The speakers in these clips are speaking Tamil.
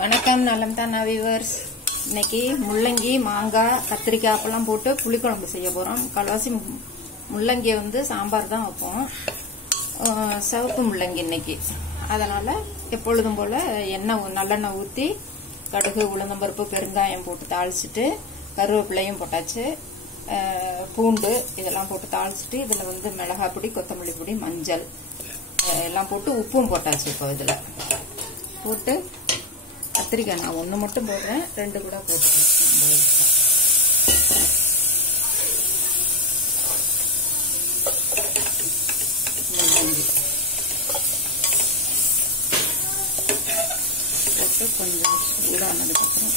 வணக்கம் நலம் தானா வியூவர்ஸ். இன்னைக்கு முள்ளங்கி மாங்காய் கத்திரிக்காய் அப்பெல்லாம் போட்டு புளிக்குழம்பு செய்ய போறோம். கலவாசி முள்ளங்கி சாம்பார் தான் வைப்போம். சிவப்பு முள்ளங்கி இன்னைக்கு. அதனால எப்பொழுதும் போல எண்ணெய் நல்லெண்ணெய் ஊற்றி கடுகு உளுந்தம்பருப்பு பெருங்காயம் போட்டு தாளிச்சிட்டு கருவேப்பிலையும் போட்டாச்சு. பூண்டு இதெல்லாம் போட்டு தாளிச்சிட்டு இதில் மிளகாய் பொடி கொத்தமல்லி பொடி மஞ்சள் எல்லாம் போட்டு உப்பும் போட்டாச்சு. இப்போ இதில் போட்டு கத்திரிக்காய் நான் ஒன்று மட்டும் போடுறேன், 2 கூட போட்டுருக்கேன். போட்டு கொஞ்சம் சூடானதுக்கப்புறம்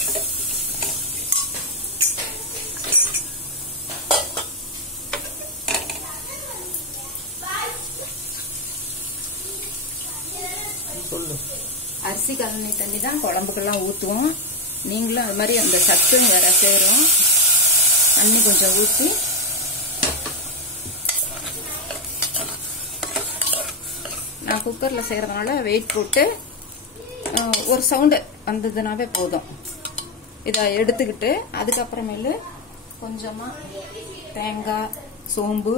அரிசி கலனி தண்ணி தான் குழம்புக்கெல்லாம் ஊற்றுவோம். நீங்களும் அது மாதிரி அந்த சத்தும் வேற சேரும். தண்ணி கொஞ்சம் ஊற்றி நான் குக்கரில் செய்கிறதுனால வெயிட் போட்டு ஒரு சவுண்டு வந்ததுனாவே போதும். இதை எடுத்துக்கிட்டு அதுக்கப்புறமேலு கொஞ்சமாக தேங்காய் சோம்பு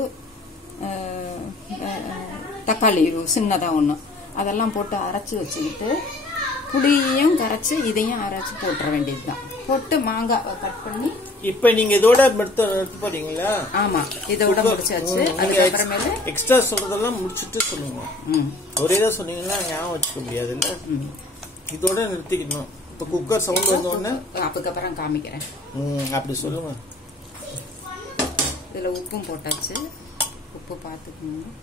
தக்காளி சின்னதாக ஒன்று அதெல்லாம் போட்டு அரைச்சி வச்சுக்கிட்டு புளியையும் கரைச்சி இதையும் அரைச்சி போட்டுற வேண்டியதுதான். போட்டு மாங்காய் கட் பண்ணி இப்ப நீங்க இதோட எடுத்து போறீங்களா? ஆமா, இதோட முடிச்சாச்சு. அதுக்கப்புறமேல எக்ஸ்ட்ரா சொல்றதெல்லாம் முடிச்சுட்டு சொல்லுங்க. ஒரே தான் சொன்னீங்கன்னா ஞாபகம் வச்சுக்க முடியாது இல்ல, இதோட நிறுத்திக்கணும். இப்ப குக்கர் சவுண்ட் வந்த உடனே அதுக்கப்புறம் காமிக்கிறேன். அப்படி சொல்லுங்க. இதுல உப்பும் போட்டாச்சு, உப்பு பார்த்துக்கணும்.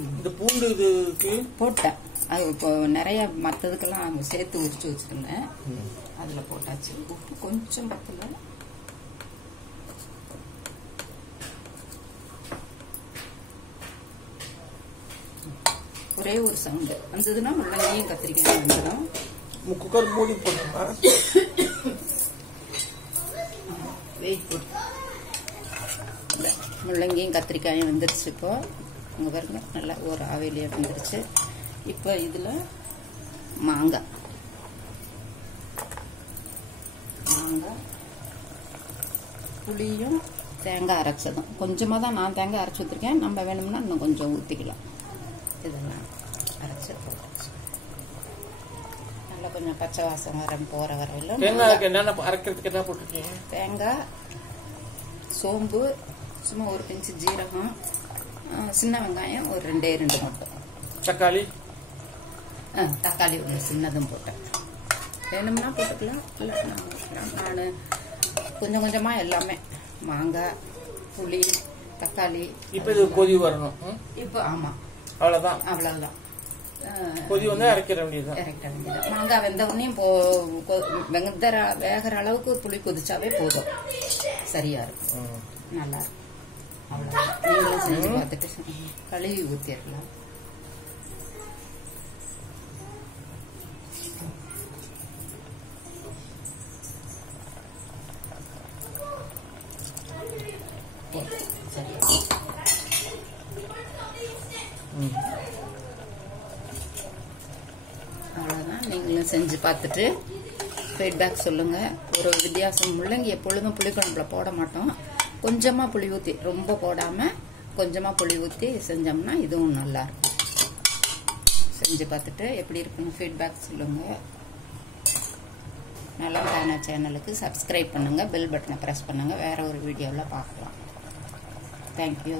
இந்த பூண்டு இதுக்கு போட்டேன். அது இப்போ நிறைய மற்றதுக்கெல்லாம் சேர்த்து உரிச்சு வச்சுருந்தேன். அதில் போட்டாச்சு. உப்பு கொஞ்சம் பத்தல. ஒரே ஒரு சவுண்டு வந்ததுன்னா முள்ளங்கியும் கத்திரிக்காயும் வந்துடும். குக்கர் மூடி போட்டோம்னா வெயிட் போட்டு முள்ளங்கியும் கத்திரிக்காயும் வந்துருச்சு. இப்போ அங்கே பாருங்க நல்லா ஒரு ஆவிலேயே வந்துருச்சு. இப்போ இதில் மாங்காய் புளியும் தேங்காய் அரைச்சதும் கொஞ்சமாக தான் நான் தேங்காய் அரைச்சி ஊற்றிருக்கேன். நம்ம வேணும்னா இன்னும் கொஞ்சம் ஊற்றிக்கலாம். இதெல்லாம் அரைச்சி போட்டாச்சு. நல்லா கொஞ்சம் பச்சை வாசம் போகிற வரையில அரைக்கிறதுக்கு என்ன போட்டிருக்கீங்க? தேங்காய் சோம்பு சும்மா ஒரு பிஞ்சு ஜீரகம் சின்ன வெங்காயம் ஒரு 2 மட்டும் தக்காளி ஒன்று சின்னதும் போட்டேன். வேணும்னா போட்டுக்கலாம். இல்லை நான் கொஞ்சம் கொஞ்சமா எல்லாமே மாங்காய் புளி தக்காளி. இப்போ இது கொதி வரணும். இப்போ ஆமா அவ்வளவுதான். கொதி அரைக்கிற வேண்டியது. மாங்காய் வெந்த உடனே வேகிற அளவுக்கு புளி கொதிச்சாவே போதும், சரியா இருக்கும், நல்லா இருக்கும். அவ்வளவுதான். நீங்களும் செஞ்சு பார்த்துட்டு கழுவி ஊற்றிடலாம். அவ்வளோதான். நீங்களும் செஞ்சு பார்த்துட்டு ஃபீட்பேக் சொல்லுங்க. ஒரு வித்தியாசம். முள்ளங்கி எப்பொழுதும் புளிக்குழம்புல போட மாட்டோம். கொஞ்சமா புளி ஊற்றி, ரொம்ப போடாம கொஞ்சமா புளி ஊற்றி செஞ்சோம்னா இதுவும் நல்லா இருக்கும். செஞ்சு பார்த்துட்டு எப்படி இருக்குன்னு ஃபீட்பேக் சொல்லுங்க. நலம் தானா சேனலுக்கு சப்ஸ்கிரைப் பண்ணுங்க, பெல் பட்டனை ப்ரெஸ் பண்ணுங்க. வேற ஒரு வீடியோவில் பார்க்கலாம். தேங்க்யூ.